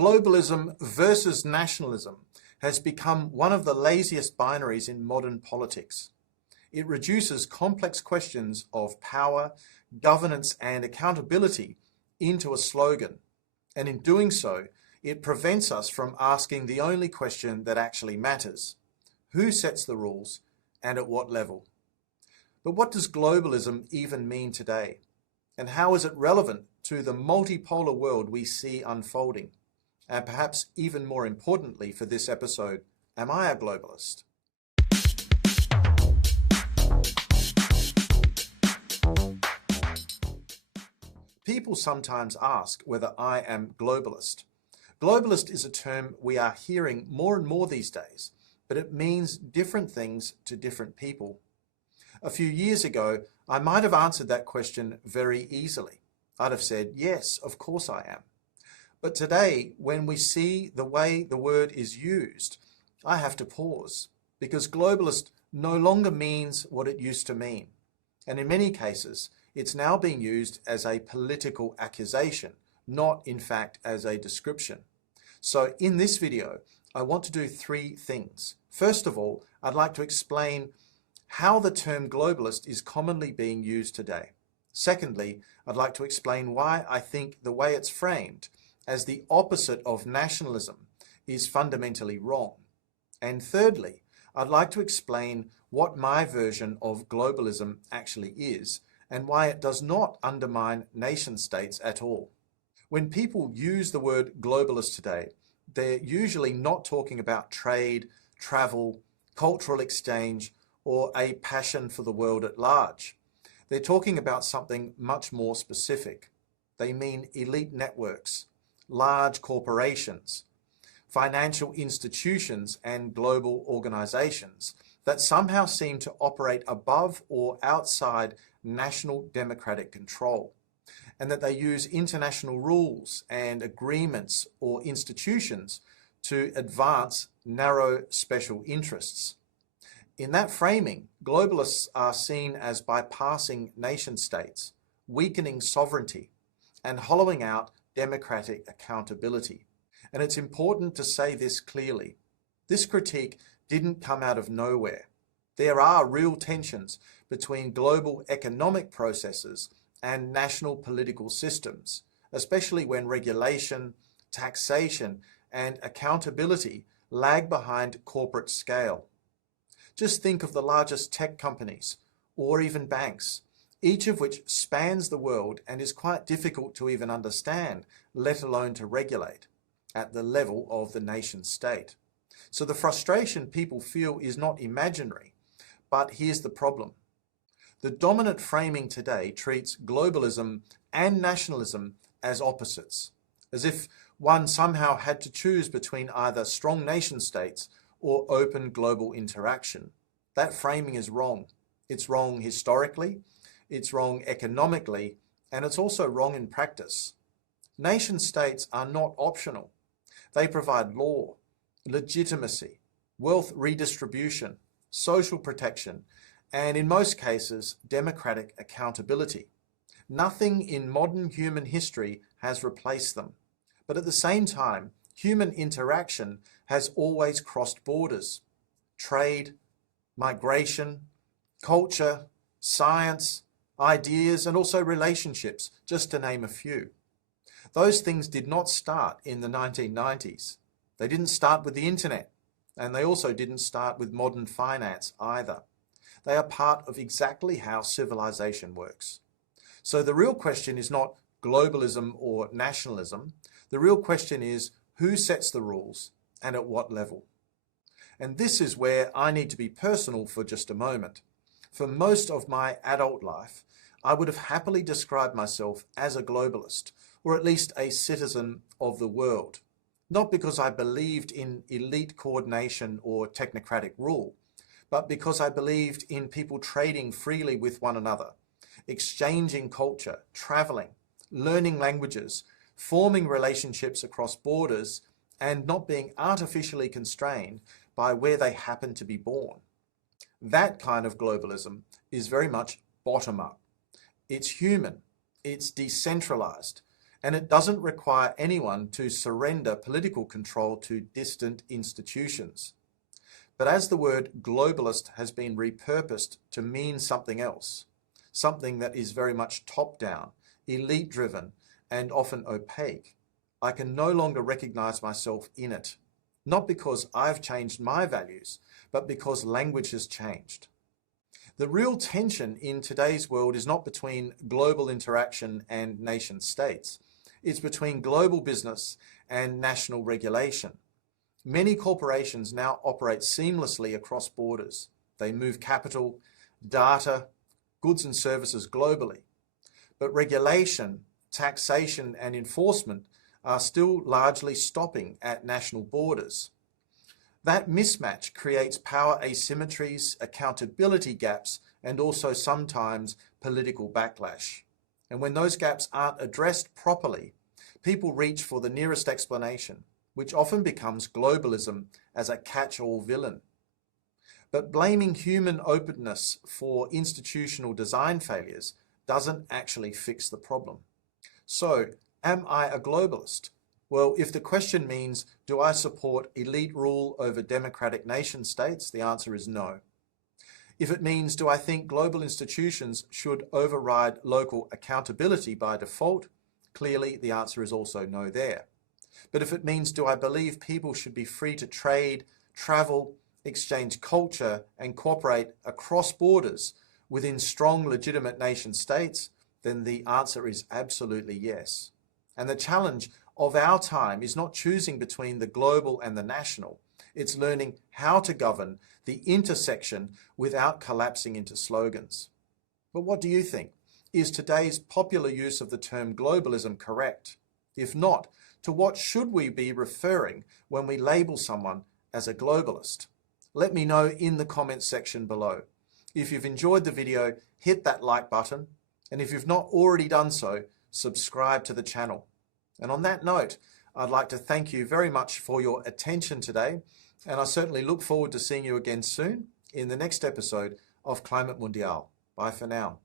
Globalism versus nationalism has become one of the laziest binaries in modern politics. It reduces complex questions of power, governance, and accountability into a slogan, and in doing so, it prevents us from asking the only question that actually matters: who sets the rules and at what level? But what does globalism even mean today? And how is it relevant to the multipolar world we see unfolding? And perhaps even more importantly for this episode, am I a globalist? People sometimes ask whether I am globalist. Globalist is a term we are hearing more and more these days, but it means different things to different people. A few years ago, I might have answered that question very easily. I'd have said, yes, of course I am. But today, when we see the way the word is used, I have to pause, because globalist no longer means what it used to mean. And in many cases, it's now being used as a political accusation, not in fact as a description. So in this video, I want to do three things. First of all, I'd like to explain how the term globalist is commonly being used today. Secondly, I'd like to explain why I think the way it's framed as the opposite of nationalism is fundamentally wrong. And thirdly, I'd like to explain what my version of globalism actually is and why it does not undermine nation states at all. When people use the word globalist today, they're usually not talking about trade, travel, cultural exchange, or a passion for the world at large. They're talking about something much more specific. They mean elite networks, large corporations, financial institutions, and global organizations that somehow seem to operate above or outside national democratic control, and that they use international rules and agreements or institutions to advance narrow special interests. In that framing, globalists are seen as bypassing nation states, weakening sovereignty, and hollowing out democratic accountability. And it's important to say this clearly. This critique didn't come out of nowhere. There are real tensions between global economic processes and national political systems, especially when regulation, taxation, and accountability lag behind corporate scale. Just think of the largest tech companies, or even banks, each of which spans the world and is quite difficult to even understand, let alone to regulate, at the level of the nation state. So the frustration people feel is not imaginary, but here's the problem. The dominant framing today treats globalism and nationalism as opposites, as if one somehow had to choose between either strong nation states or open global interaction. That framing is wrong. It's wrong historically, it's wrong economically, and it's also wrong in practice. Nation states are not optional. They provide law, legitimacy, wealth redistribution, social protection, and in most cases, democratic accountability. Nothing in modern human history has replaced them. But at the same time, human interaction has always crossed borders. Trade, migration, culture, science, ideas, and also relationships, just to name a few. Those things did not start in the 1990s. They didn't start with the internet, and they also didn't start with modern finance either. They are part of exactly how civilization works. So the real question is not globalism or nationalism. The real question is who sets the rules and at what level. And this is where I need to be personal for just a moment. For most of my adult life, I would have happily described myself as a globalist, or at least a citizen of the world. Not because I believed in elite coordination or technocratic rule, but because I believed in people trading freely with one another, exchanging culture, traveling, learning languages, forming relationships across borders, and not being artificially constrained by where they happen to be born. That kind of globalism is very much bottom-up. It's human, it's decentralized, and it doesn't require anyone to surrender political control to distant institutions. But as the word globalist has been repurposed to mean something else, something that is very much top-down, elite-driven, and often opaque, I can no longer recognize myself in it, not because I've changed my values, but because language has changed. The real tension in today's world is not between global interaction and nation states. It's between global business and national regulation. Many corporations now operate seamlessly across borders. They move capital, data, goods and services globally. But regulation, taxation, and enforcement are still largely stopping at national borders. That mismatch creates power asymmetries, accountability gaps, and also sometimes political backlash. And when those gaps aren't addressed properly, people reach for the nearest explanation, which often becomes globalism as a catch-all villain. But blaming human openness for institutional design failures doesn't actually fix the problem. So, am I a globalist? Well, if the question means, do I support elite rule over democratic nation states? The answer is no. If it means, do I think global institutions should override local accountability by default? Clearly, the answer is also no there. But if it means, do I believe people should be free to trade, travel, exchange culture, and cooperate across borders within strong, legitimate nation states? Then the answer is absolutely yes. And the challenge of our time is not choosing between the global and the national. It's learning how to govern the intersection without collapsing into slogans. But what do you think? Is today's popular use of the term globalism correct? If not, to what should we be referring when we label someone as a globalist? Let me know in the comments section below. If you've enjoyed the video, hit that like button. And if you've not already done so, subscribe to the channel. And on that note, I'd like to thank you very much for your attention today. And I certainly look forward to seeing you again soon in the next episode of Climate Mundial. Bye for now.